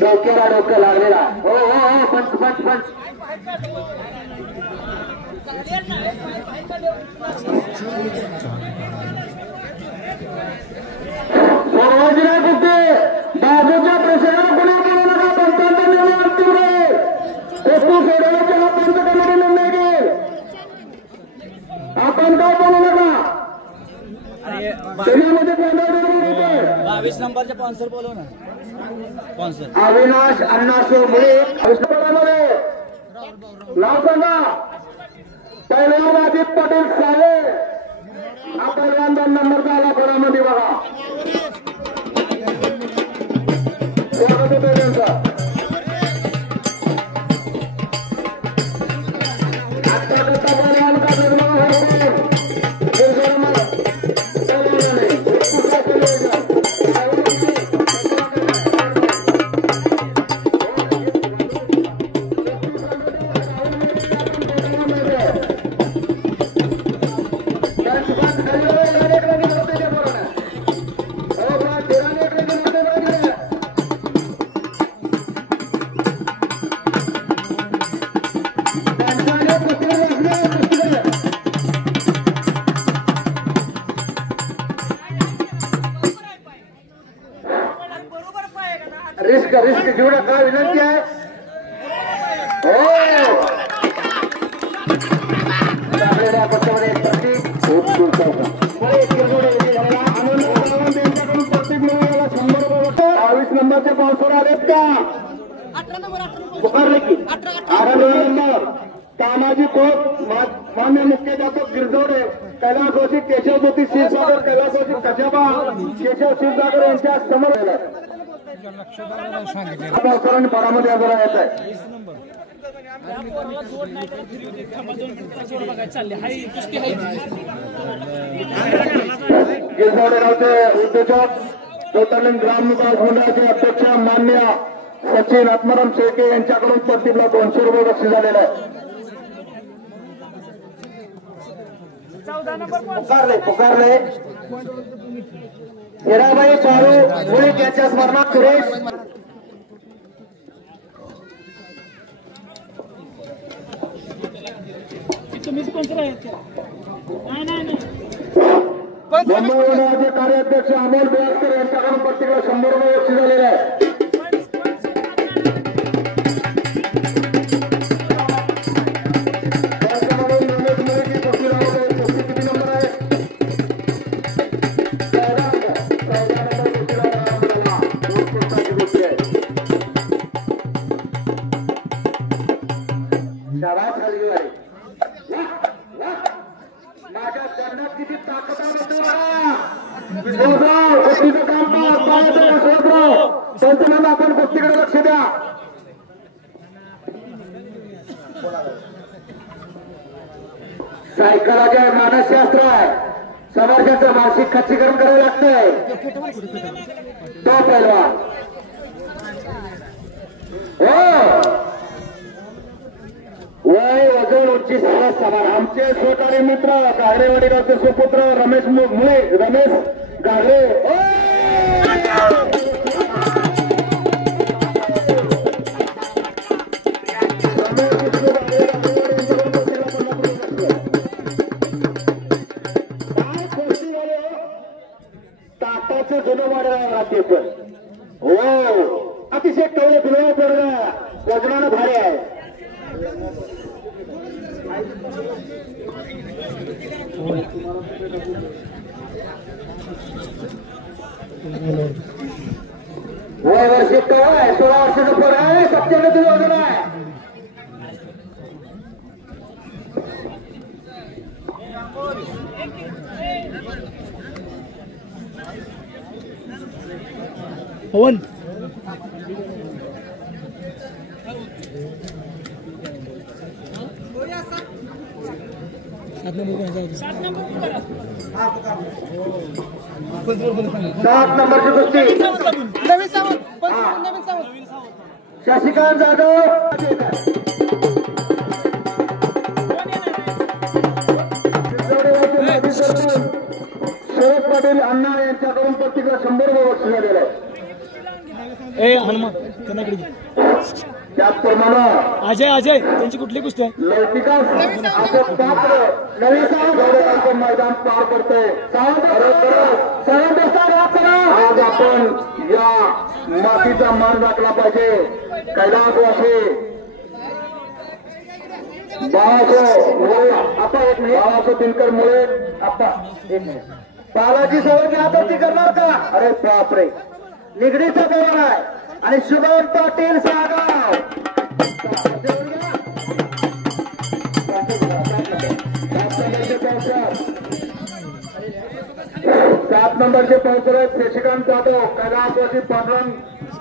डोक्याला डोकं लागलेला हो हो हो पंच पंच पंच सर्वजना कुठे बाजूच्या प्रेक्षकांना पुन्हा बोलू नका पंचांचा निर्णय अंतिम आहे वस्तू सोडवायची हा पंच कमिटी निर्णय घेईल आपण काय बोलू नका 22 नंबरचे स्पॉन्सर बोलव ना स्पॉन्सर अविनाश अण्णासो मुळे विष्णुपदामध्ये नाव सांगा पहिलवान अजित पाटील साले हा पहिलवान 2 नंबरचा आला पदामध्ये बघा स्वागत होतं त्यांचं रिस्क घेऊ नका विनंती आहे हो पक्षामध्ये प्रत्येक 22 नंबरचे पावसावर आलेत का पुकारले की 18 नंबर तानाजी खोत मान्य मुख्याध्यापक गिरजोडे कैलास जोशी केशव ज्योती क्षीरसागर कैलास जोशी कशाबा केशव क्षीरसागर यांच्या समोर पावसाळ्याने पाडामध्ये आजार येत आहे गिरजोडेरावचे उद्योजक कोटलिंग ग्राम विकास मंडळाचे अध्यक्ष मान्य सचिन आत्माराम शेळके यांच्याकडून प्रतिभा 200 रुपये बक्षीस झालेलं आहे पुकारले हिराबाई चालू मुळीक यांच्या स्मरणात सुरेश मुंबई कार्याध्यक्ष अमोल बेळकर यांच्याकडून प्रत्येकाला 100 रुपये बक्षीस झालेले आहे माझ्या शरीरात किती ताकद आहे संतुलन आपण गोष्टीकडे लक्ष द्या सायकलाचे मानसशास्त्र आहे समर्थाचं मानसिक खच्चीकरण करावं लागतंय तो पहिलवान हो वय वजन उंची सर्व समान आमचे सहकारी मित्र गागरेवाडी गावचे सुपुत्र रमेश मुळे रमेश गागरे तापाचे जुनं वाढला राहते पण हो अतिशय कवळे बिलवा पडला वजनानं भारी आहे वय वर्ष कवळ आहे 16 वर्षाचं पोर आहे 97 किलो वजन आहे पवन 7 नंबरची कुस्ती शशिकांत जाधव शरद पाटील अण्णा यांच्याकडून प्रत्येकाला 100 बक्षीस झालेलं आहे. हनुमान त्यांना इकडे घे. त्याचप्रमाणे अजय त्यांची कुठली कुस्ती आहे? लौकिकास असं पात्र नवीन सावंत मैदान पार पडतंय. आज आपण या मातीचा मान राखला पाहिजे. कैलासवासी बाळासो दिनकर मुळे आपा बालाजी सवय हाताची करणार का? अरे बापरे निगडीचा पवन आहे आणि शुभम पाटील सागाव 7 नंबरचे पावसर आहेत शशिकांत जाधव कैलासवासी पांडुरंग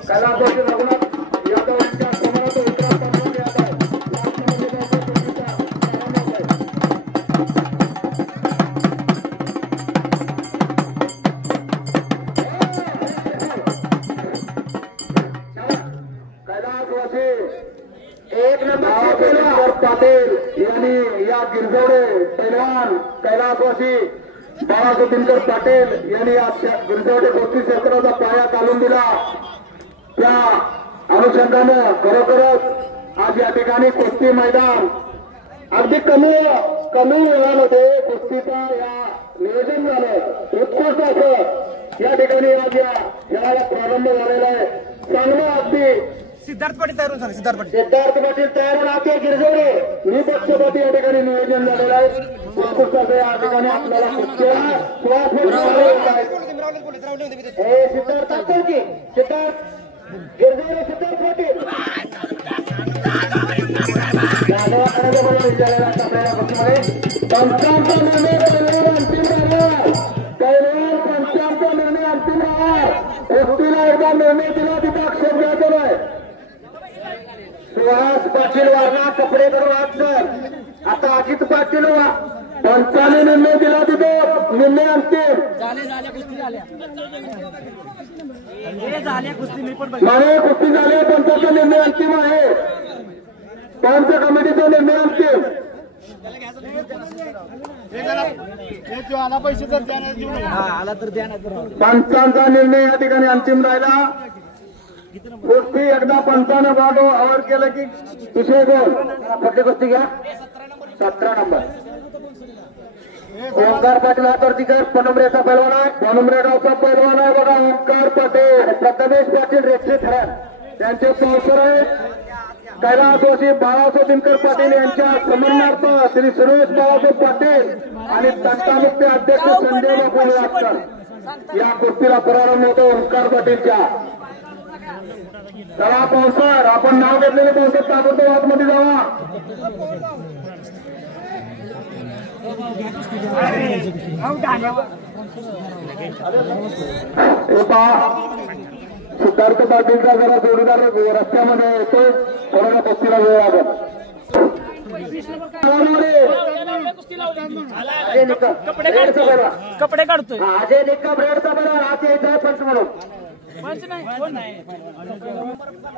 कैलासवासी रघुनाथ यादव यांच्या समोरात उत्तराखंड यादव 1 नंबर पाटील यांनी या गिरजोडे पैलवान कैलासवासी बाळासो दिनकर पाटील यांनी या गिरजोडे कुस्ती क्षेत्राचा पाया घालून दिला. त्या अनुषंगानं खरोखरच आज या ठिकाणी कुस्ती मैदान अगदी कमी वेळामध्ये कुस्तीचा या नियोजन झालं. उत्कृष्ट असं या ठिकाणी आज या खेळाला प्रारंभ झालेला आहे. चांगलं अगदी सिद्धार्थ पाटील तयार झाले. सिद्धार्थ पाटील तयार राहते गिरजोडे निपक्षपाती या ठिकाणी नियोजन झालेलं आहे. उत्कृष्ट असं या ठिकाणी आपल्याला सिद्धार्थ की सिद्धार्थ गिरजोडे सिद्धार्थ पाटील पंचांचा निर्णय अंतिम राहणार. पंचांचा निर्णय अंतिम राहणार. एसटीला एकदा निर्णय दिला तिथे अक्षर घ्यायचं नाही. सुहास पाटील वारणार कपडे करून हात सर. आता अजित पाटील पंचाने निर्णय दिला तिथे निर्णय अंतिम माने कुस्ती झाली. पंचाचा निर्णय अंतिम आहे. पंच कमिटीचा निर्णय अंतिम. पंचांचा निर्णय या ठिकाणी अंतिम राहिला. कुस्ती एकदा पंचानं गाडो आवर केलं की विषय गोल. कुठली कुस्ती घ्या 17 नंबर ओंकार पाटील हातोर्तीकर पनमरेचा पैलवान आहे. पनमरे गावचा पैलवान आहे बघा ओंकार पाटील. प्रथमेश पाटील रेल्वे थरार त्यांचे पावसर आहेत. कैलासवासी बाळासो दिनकर पाटील यांच्या समन्वयार्थ श्री सुरेश बाळासो पाटील आणि तंटामुक्ती अध्यक्ष संजय बापू यादकर या कुस्तीला प्रारंभ होतो. ओंकार पाटीलच्या चला पावसर आपण नाव घेतलेले पावसर ताबडतोब आतमध्ये जावा. सिद्धार्थ पाटीलचा जरा जोडीदार रस्त्यामध्ये येतो. कोणाला कुस्तीला वेळ लागत. कपडे काढतोय अजय निक्का ब्रेडचा बरोबर आज यायचा आहे पंच म्हणून.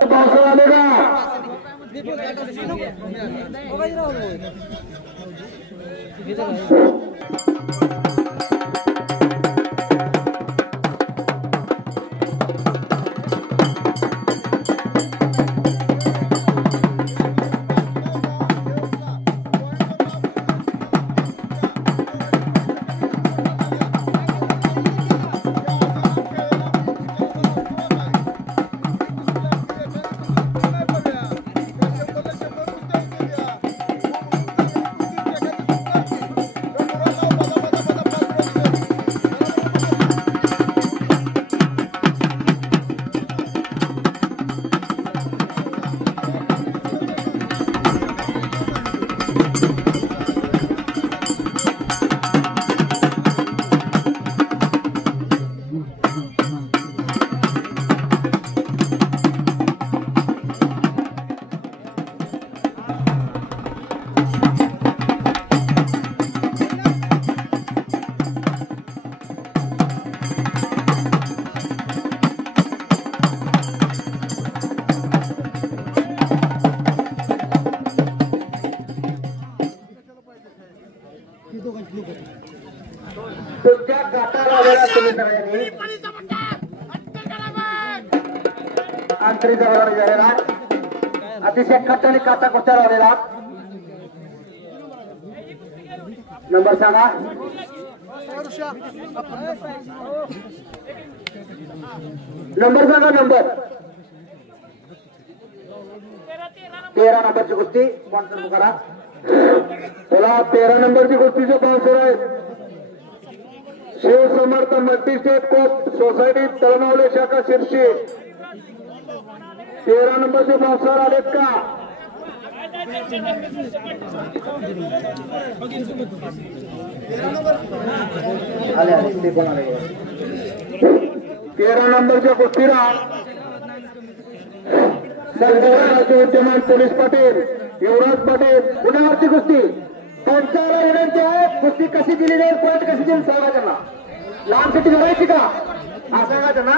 पावसाळा आले का काटा लावलेला तुम्ही सगळ्यांनी अंतरी जवळ गेलेला अतिशय कट आणि काटा कोचा लावलेला नंबर सांगा नंबर सांगा नंबर 13 नंबरची कुस्ती स्पॉन्सर करा बोला 13 नंबरची कुस्तीचे स्पॉन्सर आहेत शिव समर्थ मल्टी स्टेट कोप सोसायटी तळनावले शाखा शिर्शी 13 नंबरचे स्पॉन्सर आलेत का 13 नंबरच्या कुस्तीला विद्यमान पोलीस पाटील युवराज पाटील पुण्यावरची कुस्ती त्यांच्याला विनंती आहे कुस्ती कशी दिली जाईल पॉईंट कशी देईल सांगा त्यांना लहान शेट्टी धरायची का हा सांगा त्यांना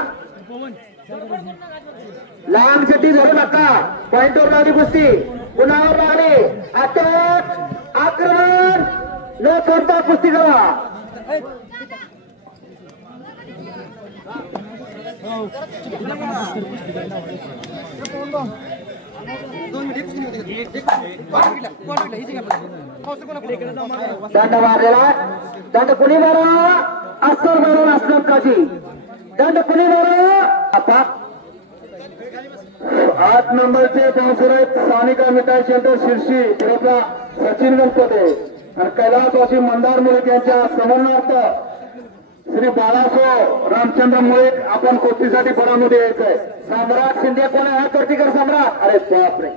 लहान शेट्टी धरू नका पॉईंटवर लावली कुस्ती पुण्यावर लागली अटक आक्रमण न करता कुस्ती करा दंड मारलेला दंड कुणी मारा अस्तर मारून असलम काजी दंड कुणी मारा आता 8 नंबरचे स्पॉन्सर आहेत सानिका मिठाई सेंटर शिर्शी तिरोपा सचिन गणपते आणि कैलासवासी मंदार मुळीक यांच्या समन्वयार्थ श्री बाळासो रामचंद्र मुळीक आपण कुस्तीसाठी पडामध्ये यायचंय सम्राट शिंदे कोण आहे हा कर्टीकर सम्राट अरे बापरे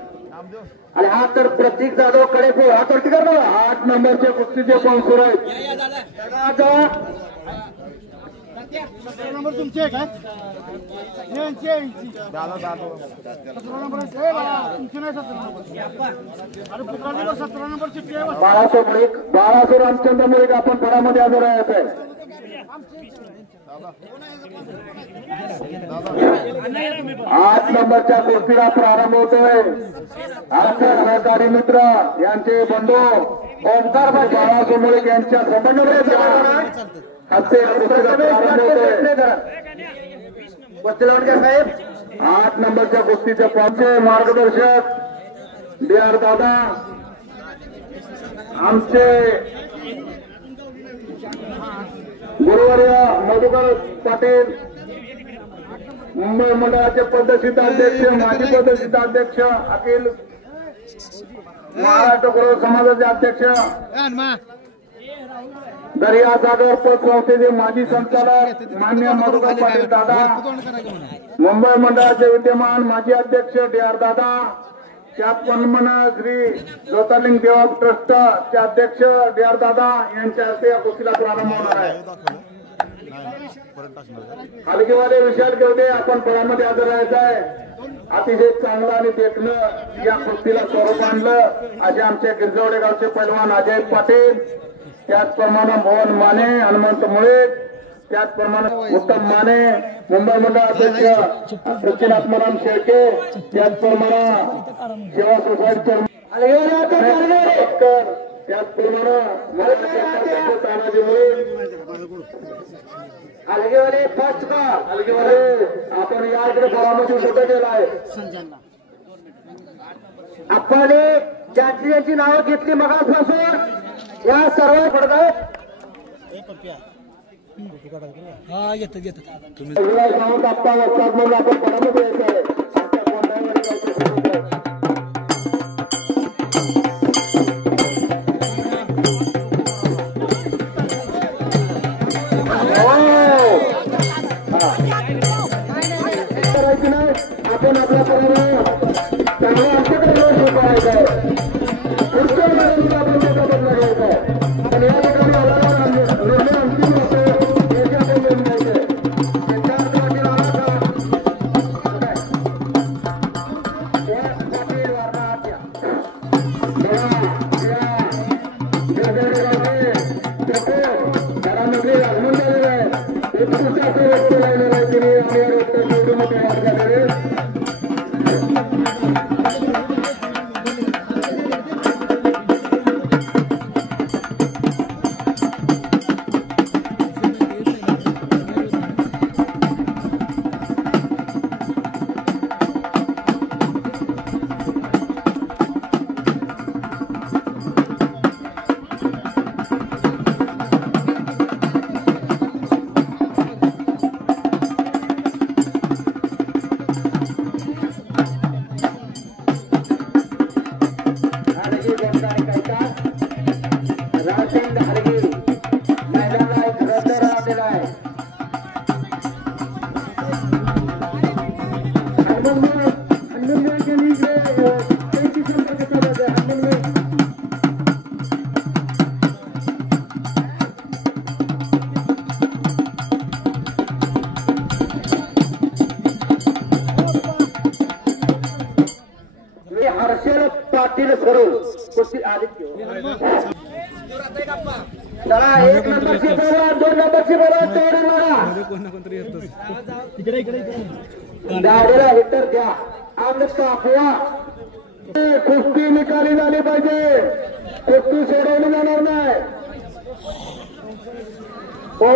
आणि हा तर प्रतीक जाधव कडे हा कर्टीकर ना 8 नंबरचे कुस्तीचे स्पॉन्सर आहेत नंबर तुमचे काय बाळासो रामचंद्र मुळीक आपण पडामध्ये हजर राहत आहे 8 नंबरच्या कुस्तीला प्रारंभ होतोय आमचे सहकारी मित्र यांचे बंधू ओंकार बाळासो मुळीक यांच्या संबंध साहेब 8 नंबरच्या कुस्तीचे पाचशे मार्गदर्शक DR दादा आमचे गुरुवर्य मधुकर पाटील मुंबई मंडळाचे पदसिद्ध अध्यक्ष माजी पदसिद्ध अध्यक्ष अखिल महाराष्ट्र गुरु समाजाचे अध्यक्ष दर्यासागर पत संस्थेचे माजी संचालक मान्य मधुकर पाटील दादा मुंबई मंडळाचे विद्यमान माजी अध्यक्ष DR दादा त्याचप्रमाणे श्री ज्योतिर्लिंग देवा ट्रस्टचे अध्यक्ष DR दादा यांच्या हस्ते या कुस्तीला प्रारंभ होणार आहे हलगीवाले विशाल गेवडे आपण फळामध्ये हजर राहायचं आहे अतिशय चांगलं आणि देखणं या कुस्तीला स्वरूप आणलं असे आमचे गिरजवडे गावचे पैलवान अजय पाटील त्याचप्रमाणे मोहन माने हनुमंत मुळे त्याचप्रमाणे उत्तम माने मुंबई मंडळ अध्यक्ष सचिन आत्माराम शेळके त्याचप्रमाणे सेवा सोसायटी त्याचप्रमाणे तानाजी मुळे अलगेवाले फर्स्ट का अलगेवाले आपण या इकडे फळामध्ये सुद्धा केला आहे आपण ज्यांची ज्यांची नावं घेतली मगापासून या सर्व पडतात हा येतात तुम्ही सांगत आत्ता वस्तात म्हणून आपण पडामध्ये यायचं आहे आपण आपल्या पराने चांगला आमच्याकडे लोक करायचं आहे पुढच्या वेळेला आपण त्याचा बदला घ्यायचा आहे पण या ठिकाणी आला निर्णय अंतिम होतो याची आपण निर्णय घ्यायचे त्यांच्या हातातील आला गोंधळाने कैकास राजसिंग हरगिल मैदानाला एक रद्द रान दिला आहे. हनुमान गेली इकडे 33 नंबर घेतला हनुमान हर्षल पाटील स्वरूप कुस्ती आदित्य चला 1 नंबरची बरोबर 2 नंबरची बरोबर तोडा मारा गाडीला हिटर द्या आणि कापवा. कुस्ती निकाली झाली पाहिजे. कुस्ती सोडवली जाणार नाही. हो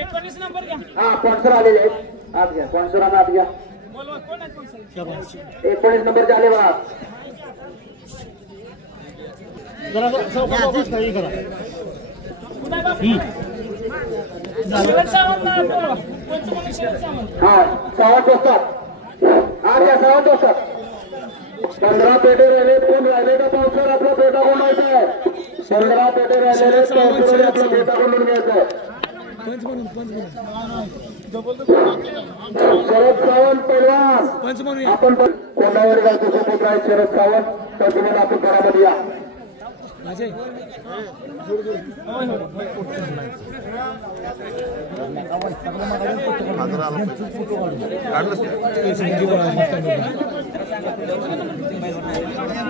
19 नंबर घ्या. हा स्पॉन्सर आलेले आहेत. आत घ्या स्पॉन्सरांना आत घ्या. 19 नंबर झाले बघा. हा सावंत असतात. हा त्या सावंत असतात. 15 पेटे राहिले. कोण राहिले का पावसाळ्यात आपला पेटा कोणायचा आहे. 15 पेटे राहिलेले पावसाळ्यात आपला पेटा कोणून घ्यायचा आहे. शरद सावंत पैलवान आपण कोणावर जायचं सोबत आहे. शरद सावंत प्रतिमेला आपण करामध्ये या.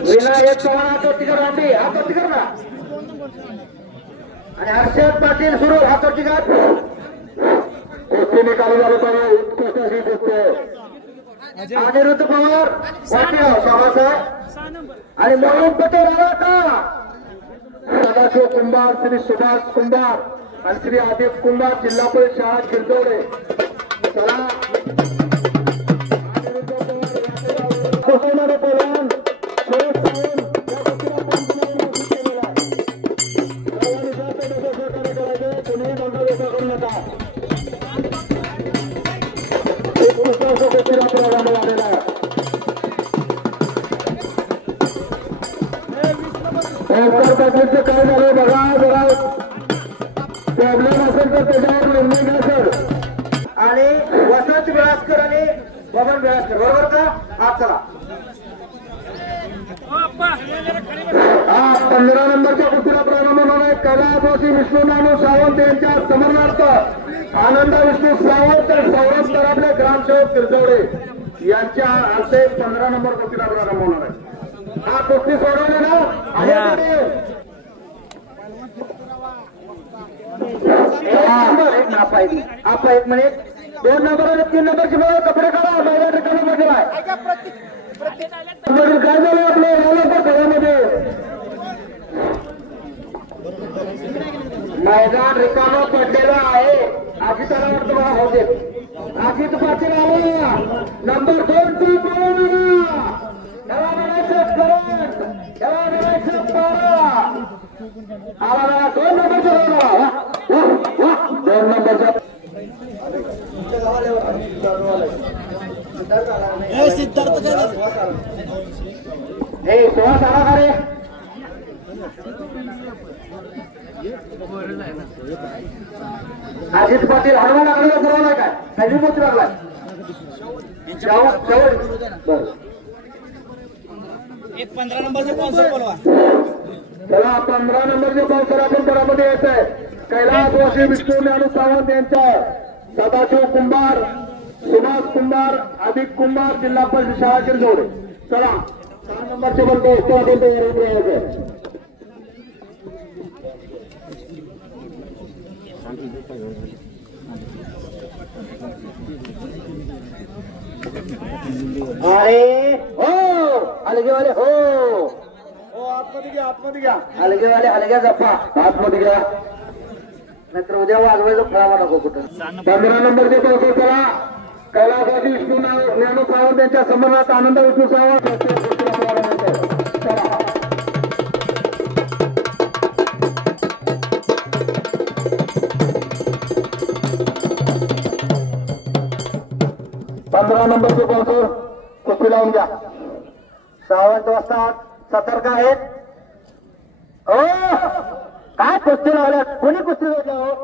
विनायक चव्हाण हातोटी कर रांडी हातोटी कर ना. आणि हर्षद पाटील सुरू हातोटी कर. कुस्ती निकाली झाली पाहिजे. उत्कृष्ट अशी कुस्ती. अनिरुद्ध पवार वाटेगाव शाबासाहेब आणि मोहन पटेल आला का. सदाशिव कुंभार श्री सुभाष कुंभार आणि श्री आदित्य कुंभार जिल्हा परिषद शाळा किरदोडे. चला कुस्तीमध्ये पैलवान शरद सावंत या कुस्तीला पंचनामा केलेला आहे. सहकार्य करायचं. कोणीही बंद व्यथा करू नका. कुस्तीला प्रोग्राम झालेला आहे. पाटीलचं काय झालं बघा. जरा प्रॉब्लेम असेल तर त्याच्यावर निर्णय घ्या सर. आणि वसंत बेळासकर आणि बबन बेळासकर बरोबर का. हा चला. हा 15 नंबरच्या कुस्तीला प्रारंभ होणार आहे. कैलासवासी विष्णू नानू सावंत यांच्या समरणार्थ आनंद विष्णू सावंत तर सौरभ तराबले ग्रामसेवक किरजवडे यांच्या हस्ते 15 नंबर कुस्तीला प्रारंभ होणार आहे. हा कुस्ती सोडवली ना. आप 1 मिनिट 2 नंबर आणि 3 नंबरची बरोबर कपडे काढा. मैदान रिकामा बसला आहे. काय झालं आपल्या याला घरामध्ये मैदान रिकामा पडलेला आहे. अजित वाटतं मला होते. अजित पाटील आला नंबर 2 ची आला 2 नंबरचा 2 नंबरचा सिद्धार्थ हे सुहास आला का रे. अजित पाटील हनुमान लागलेला बोलावलाय काय. हॅजी मोठी लागलाय. एक 15 नंबरचे स्पॉन्सर बोलवा. चला 15 नंबरचे स्पॉन्सर आपण घरामध्ये येत आहे. कैलासवासी विष्णू ज्ञानू सावंत यांच्या सदाशिव कुंभार सुभाष कुंभार आदित्य कुंभार जिल्हा परिषद शाळा किरजवडे. चला 4 नंबरचे बोलतो. अरे हो अलगेवाले हो आतमध्ये घ्या अलगेवाले अलग्या जप्पा आतमध्ये घ्या. नाहीतर उद्या वाजवायचं फळावा नको कुठं. 15 नंबरचे चौथे चला कैलासवासी विष्णू ज्ञानू सावंत यांच्या समरणात आनंद विष्णू सावंत. चला 15 नंबरचे स्पॉन्सर कुस्ती लावून घ्या. सावंत वाजता सतर्क आहेत. हो काय कुस्ती लावल्या, कोणी कुस्ती लावल्या हो?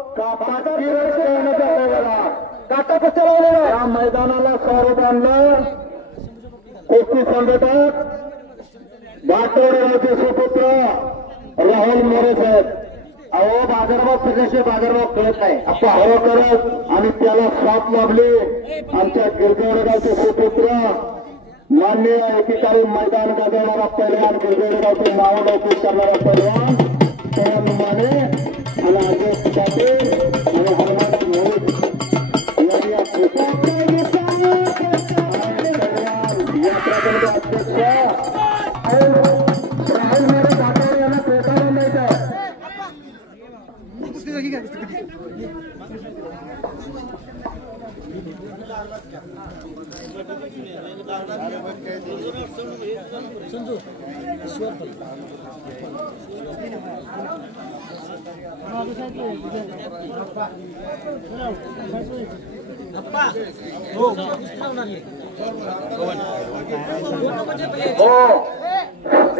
काटा कुस्ती लावलेला या मैदानाला स्वरूप आणलं. कुस्ती संघटक बाटोडे सुपुत्र राहुल मोरे साहेब. अहो बाजारभाव कशाशी बाजारभाव कळत नाही. आपण हवं करत आणि त्याला साथ लाभले आमच्या गिरगावचे सुपुत्र मान्य एकेकाळी मैदान गाजवणारा पैलवान, गिरगावचे नाव लौकिक करणारा पैलवान पवन माने आणि अजय पाटील आणि हनुमान मोरे यांनी यात्रा कमिटी अध्यक्ष राहुल मोरे बाटोडे यांना प्रोत्साहन द्यायचं आहे.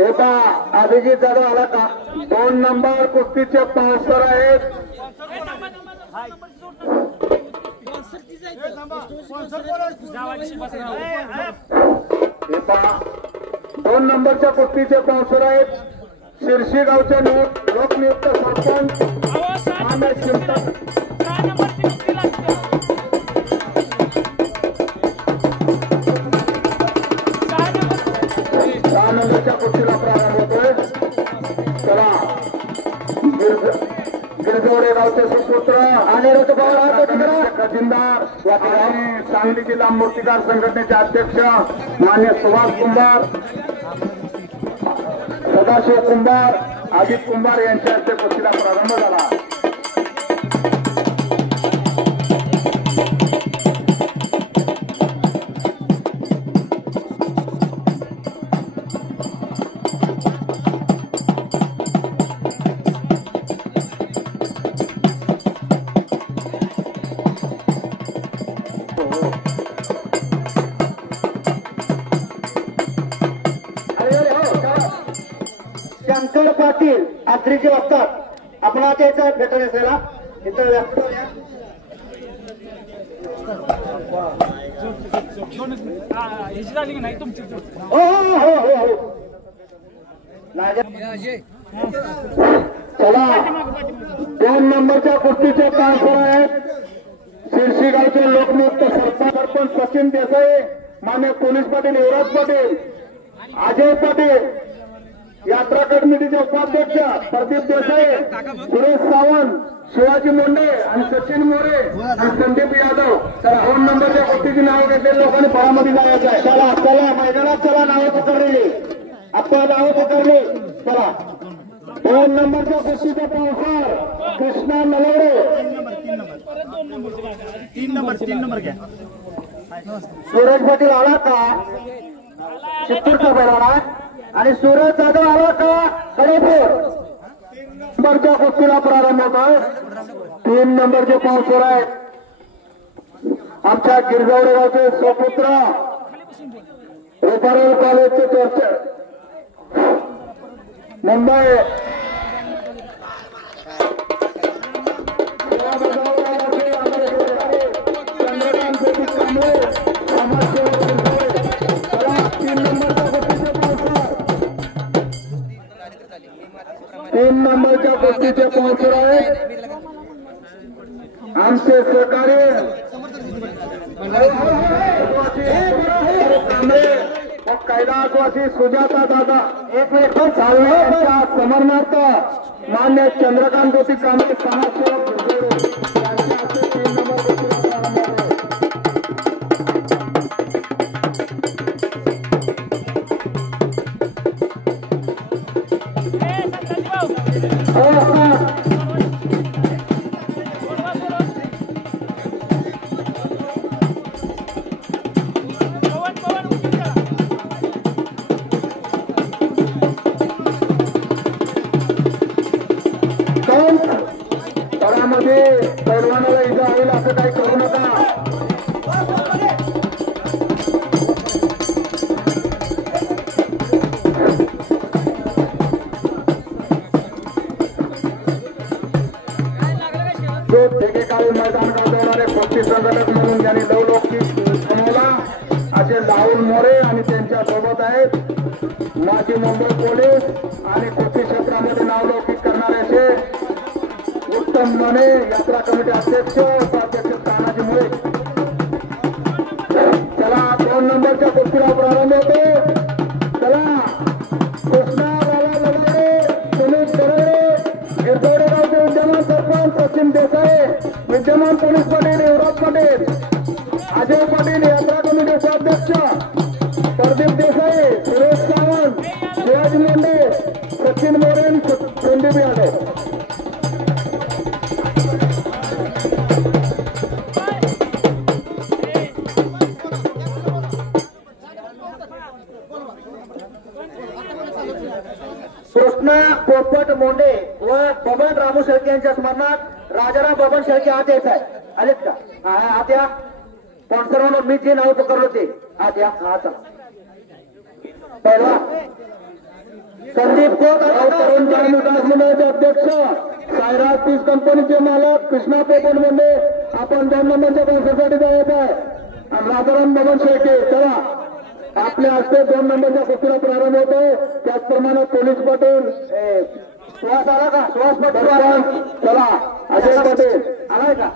एका अभिजित जाधव आला का? 2 नंबर कुस्तीचे पावसर आहेत. 2 नंबरच्या कुस्तीचे पावसर आहेत. शिरशी गावचे लोकनियुक्त सरपंच आमेश शिमटा. 6 नंबरच्या कुस्तीला प्रारंभ होतोय. चला गिरजोडे गावचे सुपुत्र अनिरुद्ध खजिनदार आणि सांगली जिल्हा मूर्तिकार संघटनेचे अध्यक्ष मान्य सुभाष कुंभार, सदाशिव कुंभार, अजित कुंभार यांच्या हस्ते कुस्तीला प्रारंभ झाला. शंकर पाटील आत्रीचे असतात आपला त्याचा भेटून असायला इथं व्यक्त हो हो हो हो चला 2 नंबरच्या कुस्तीचे ट्रान्सफर आहेत. शिरशी गावचे लोकनियुक्त सरपंच सचिन देसाई, मान्य पोलीस पाटील युवराज पाटील, अजय पाटील, यात्रा कमिटीचे उपाध्यक्ष प्रदीप देसाई, सुरेश सावंत, शिवाजी मुंडे आणि सचिन मोरे आणि संदीप यादव. तर 2 नंबरच्या कुस्तीची नावं घेतलेल्या लोकांनी फळामध्ये जायचं आहे. चला चला मैदानात चला, नावं पकडलेली आपण नावं पकडली. चला 2 नंबरच्या कुस्तीचा पावसार कृष्णा नलवडे. 3 नंबर घ्या. सूरज पाटील आला का? चित्तूरचा बैलाला. आणि सूरज जाधव आला का? कडेपूर. नंबरच्या कुस्तीला प्रारंभ होतोय. 3 नंबरचे पावसर आहेत आमच्या गिरगावडे गावचे सुपुत्र रेफरल कॉलेजचे चर्चा मुंबई. तीन नंबरच्या कुस्तीचे पावसर आहेत आमचे सहकारी कैलासवासी सुजाता दादा. एक मिनिट चालू समरनाथ मान्य चंद्रकांत ज्योती कांबळे समाजसेवक यांच्या हस्ते 3 नंबर कुस्तीला प्रारंभ तळामध्ये पैलवानाला इजा होईल असं काही करू नका. कुस्ती संघटक म्हणून ज्यांनी लवलौकिक कमवला असे राहुल मोरे आणि त्यांच्या सोबत आहेत माजी मुंबई पोलीस आणि कुस्ती क्षेत्रामध्ये नावलौकिक करणारे असे उत्तम मने यात्रा कमिटी अध्यक्ष उपाध्यक्ष तानाजी मुळे. चला 2 नंबरच्या कुस्तीला प्रारंभ होतो. चला कृष्णा बाबा लवडे, सुनील दरवडे, गिरदोडे गावचे विद्यमान सरपंच सचिन देसाई, विद्यमान पोलीस पाटील युवराज पाटील, अजय पाटील यात्रा कमिटीचे अध्यक्ष प्रदीप देसाई, सुरेश सावंत, शिवाजी मुंडे, सचिन मोरे, संदीप यादव. कृष्णा पोपट मोंडे व बबन रामू शेळके यांच्या स्मरणात राजाराम बबन शेळके आत यायचा आहे. आलेत का? हा आत या. स्पॉन्सर म्हणून मी जे नाव पकडलो ते आत या. हा चला पहिला संदीप खोत तरुण ग्रामीण विकास मंडळाचे अध्यक्ष, सायराज पीस कंपनीचे मालक कृष्णा पोपट मोंडे. आपण 2 नंबरच्या कॉन्सर्टसाठी जायचं आहे. आणि राजाराम बबन शेळके. चला आपल्या हस्ते 2 नंबरच्या कुस्तीला प्रारंभ होतोय. त्याचप्रमाणे पोलीस पाटील सुहास आला का? सुहास पाटील. चला अजय पाटील आलाय का?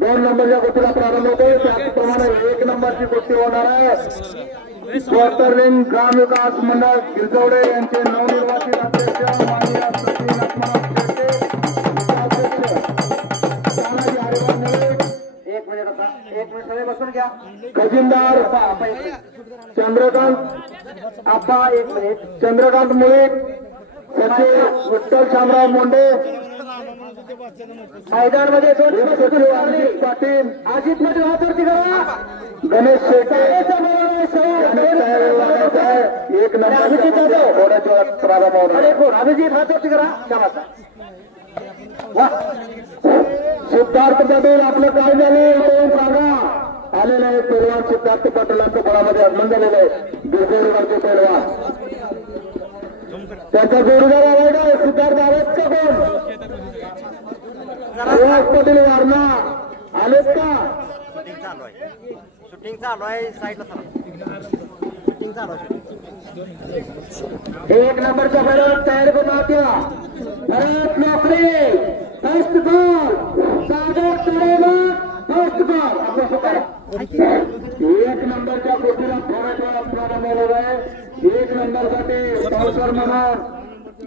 2 नंबरच्या कुस्तीला प्रारंभ होतोय. त्याचप्रमाणे 1 नंबरची कुस्ती होणार आहे. ज्योतिर्लिंग ग्राम विकास मंडळ गिरजवडे यांचे नवनिर्वाचित अध्यक्ष माननीय सचिन लक्ष्मण शेळके, तानाजी हरिभाऊ मुळे. 1 मिनिट आता 1 मिनिट सगळे बसून घ्या. खजिनदार चंद्रकांत आप्पा 1 मिनिट. चंद्रकांत मुळे, सचिव विठ्ठल शामराव मोंडे. मैदानमध्ये पाटील, अजित पाटील हातवरती करा. गणेश शेटे 1 नंबर प्रारंभ होणार. अभिजित हातवरती करा. सिद्धार्थ पाटील आपलं काय झाले ते सांगा. आलेलं आहे पैलवान सिद्धार्थ पाटीलांच्या बळामध्ये आगमन झालेलं आहे. गिरजोडी गावचे पैलवान. त्यांचा जोडीदार आलाय का? सिद्धार्थ आलेत का? कोण? सुहास पाटील वारणा आलेत का? शूटिंग चालू आहे. साईडला शूटिंग चालू आहे. 1 नंबरच्या पैलवान तयार करून आत्या. भरत नोकरे फर्स्ट बॉल, सागर तडेला फर्स्ट बॉल. आपलं सुकार 1 नंबरच्या कुस्तीला थोड्या वेळात प्रारंभ होणार आहे. 1 नंबरसाठी स्पॉन्सर म्हणून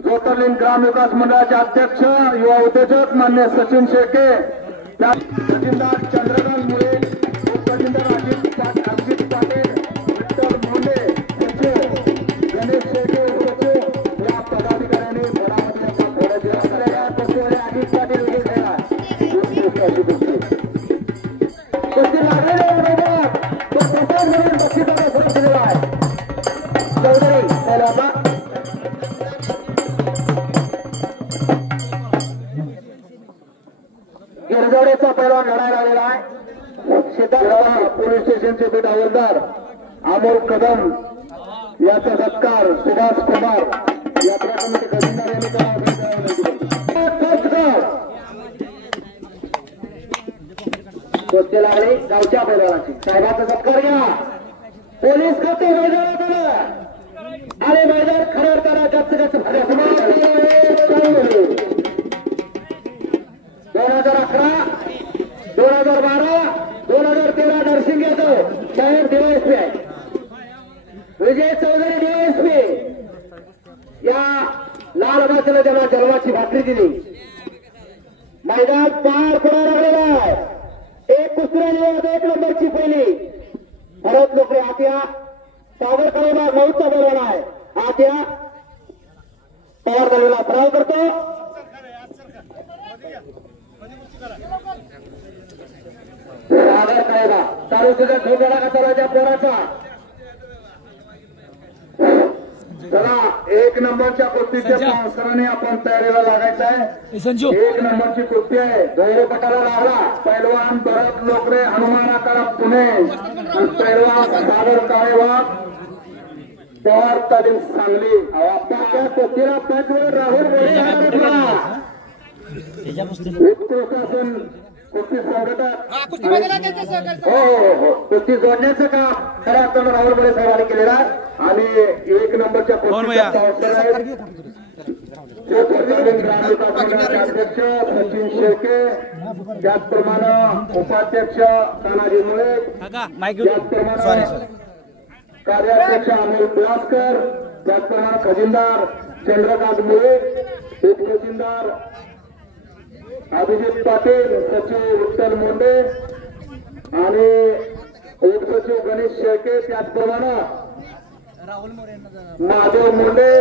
ज्योतिर्लिंग ग्राम विकास मंडळाचे अध्यक्ष युवा उद्योजक मान्य सचिन शेळके, खजिनदार चंद्रकांत मुळे, उपखजिनदार अजित पाटील, विठ्ठल मोंडे, सचिव गणेश शेळके, सचिव या पदाधिकाऱ्यांनी घोडामध्ये थोड्या दिवस कुस्तीमध्ये अजित पाटील विजय झाला. कुस्ती लागलेली आहे बरोबर. तो प्रसाद म्हणून बक्षिसाचा फरक दिलेला आहे. चौधरी पहिला गिरजवडेचा पैलवान लढायला आलेला आहे. सिद्धार्थ पोलीस स्टेशनचे बीट हवालदार अमोल कदम याचा सत्कार सुभाष कुमार यात्रा कमिटी खजिनदार यांनी करावा. कुस्ती लागली गावच्या पैलवानाची. साहेबांचा सत्कार घ्या. पोलीस खाते मैदानात आलं आणि मैदान खरं करा. जास्त 2011, 2012, 2013 नरसिंग यादव साहेब डीवायएसपी आहे. विजय चौधरी डीवायएसपी या लाल बाचला त्यांना जन्माची भाकरी दिली. मैदान पार पडायला लागलेला आहे. 1 कुस्ती 1 नंबरची पहिली. भरत लोकरे आत या. सागर कळवला 9चा बोलवान आहे. आत या. तयार झालेला सराव करतो. सागर कळवला चालू सुद्धा ठोकळा कचराच्या पोराचा. चला 1 नंबरच्या कुस्तीच्या स्पॉन्सरांनी आपण तयारीला लागायचं आहे. 1 नंबरची कुस्ती आहे. दोरे पटाला लागला. पैलवान भरत लोकरे हनुमानाकडा पुणे, पैलवान सागर काळेवाग पवार तालीम सांगली. आपल्या कुस्तीला 5 वेळ राहुल मोरे उत्कृष्ट असून कुस्ती संघटक हा कुस्ती बघायला त्यांचं सहकार्य हो कुस्ती जोडण्याचं काम खऱ्या अर्थानं राहुल मोरे साहेबांनी केलेलं आहे आणि 1 नंबरच्या कुस्तीचा अवसर आहे. अध्यक्ष सचिन शेळके, त्याचप्रमाणे उपाध्यक्ष तानाजी मुळे, त्याचप्रमाणे कार्याध्यक्ष अमोल बिलासकर, त्याचप्रमाणे खजिनदार चंद्रकांत मुळे, उपखजिनदार अभिजित पाटील, सचिव विठ्ठल मुंडे आणि उपसचिव गणेश शेळके, त्याचप्रमाणे महादेव मुंडे,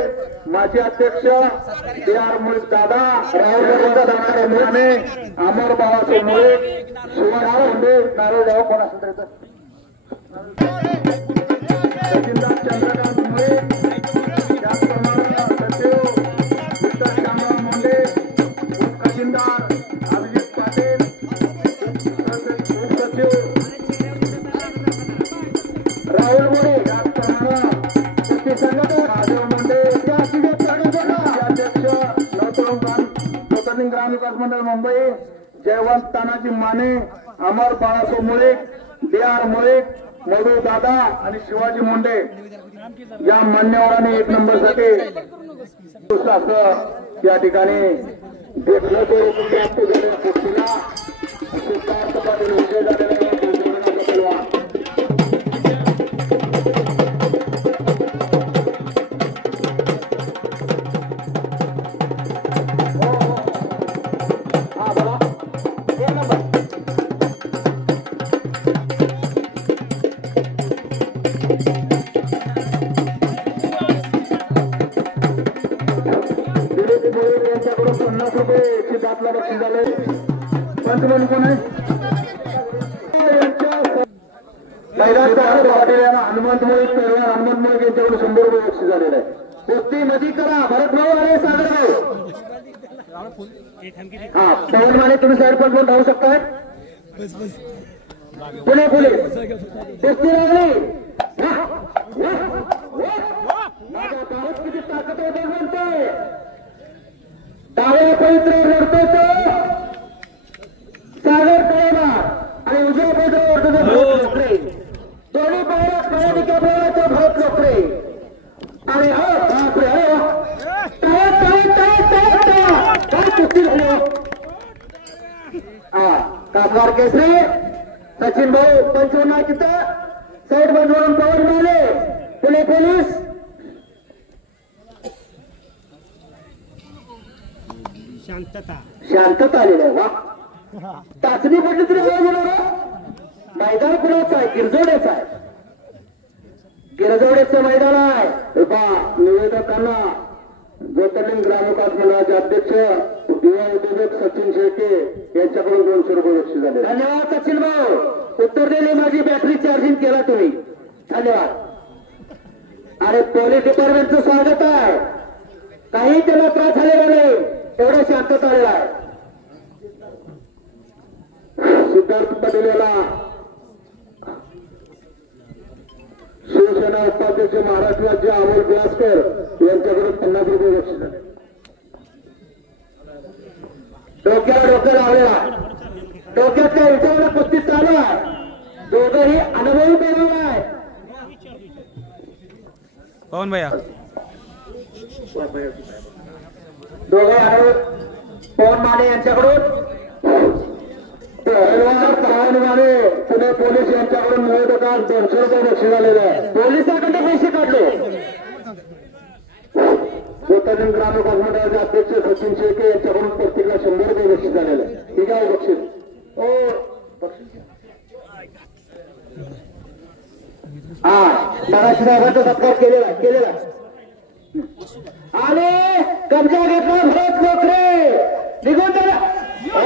माजी अध्यक्ष AR मुळे दादा, राहुल दादा, अमर बाळासाहेब मुळे, शिवराव मुंडे, नारोगाव कोण असेल सचिनदार चंद्रकांत मुळे, त्याचप्रमाणे सचिव विठ्ठल श्यामराव मुंडे, उपखजिनदार अभिजित पाटील, उपसचिव राहुल मुळे, त्याचप्रमाणे महादेव मुंडे, अध्यक्ष ग्राम विकास मंडळ मुंबई, जयवंत तानाजी माने, अमर बाळासाहेब मुळे, DR मुळे, मधु दादा आणि शिवाजी मुंडे या मान्यवरांनी 1 नंबरसाठी असं या ठिकाणी देखलं ते प्राप्त झालेल्या कुस्तीला सिद्धार्थ पाटील विजय झालेला यांच्याकडून 50 रुपये दातला बक्षीस झाले. पंचमन कोण आहे? पाटील यांना हनुमंत मुळीक यांच्याकडून 100 रुपये बक्षीस झालेलं आहे. कुस्ती नदी करा भरत भाऊ आणि सागर भाऊ. हा पवन माने तुम्ही साईड पण राहू शकताय. पुणे पोलीस कुस्ती लागली. माझ्या भारत किती ताकद आहे म्हणते. डाव्या पवित्र लढतो तो सागर कळणार आणि उजव्या पवित्र लोकरे दोन्ही पायऱ्या कळनिका बोलायचा भरत लोकरे आणि काय कुस्ती झाली. हा कामगार केसरी सचिन भाऊ 55 तिथं साईड बंदवरून पवन माने पुणे पोलीस. शांतता आलेली आहे. वा चाचणी पडली तरी मैदान कुणाचं आहे? गिरजोड्याचं आहे. गिरजोड्याचं मैदान आहे. निवेदकांना ज्योतिर्लिंग ग्रामविकास मंडळाचे अध्यक्ष युवा उद्योजक सचिन शेळके यांच्याकडून 200 रुपये बक्षीस झाले. धन्यवाद सचिन भाऊ. उत्तर दिली माझी बॅटरी चार्जिंग केला तुम्ही. धन्यवाद. आणि पोलीस डिपार्टमेंटचं स्वागत आहे. काही त्याला त्रास झालेला नाही. एवढं शांतता आलेला आहे. सिद्धार्थ पाटील याला शिवसेना उपाध्यक्ष महाराष्ट्र राज्य अमोल बिलासकर यांच्याकडून 50 रुपये बक्षीस झाले. डोक्याला लावलेला डोक्याच्या विचाराला कुस्ती चालू आहे. दोघंही अनुभवी पेरवला आहे. पवन भैया दोघे पवन माने यांच्याकडून पवन माने पुणे पोलीस यांच्याकडून निवेदकास 200 रुपये बक्षीस झालेले आहे. पोलिसांकडे पैसे काढले. ज्योतिर्लिंग ग्रामविकास मंडळाचे अध्यक्ष सचिन शेळके यांच्याकडून प्रत्येकाला 100 रुपये बक्षीस झालेलं आहे. ठीक आहे बक्षीस. हा मगाशी साहेबांचा सत्कार केलेला आणि कब्जा घेतला भरत लोकरे निघून गेला. हो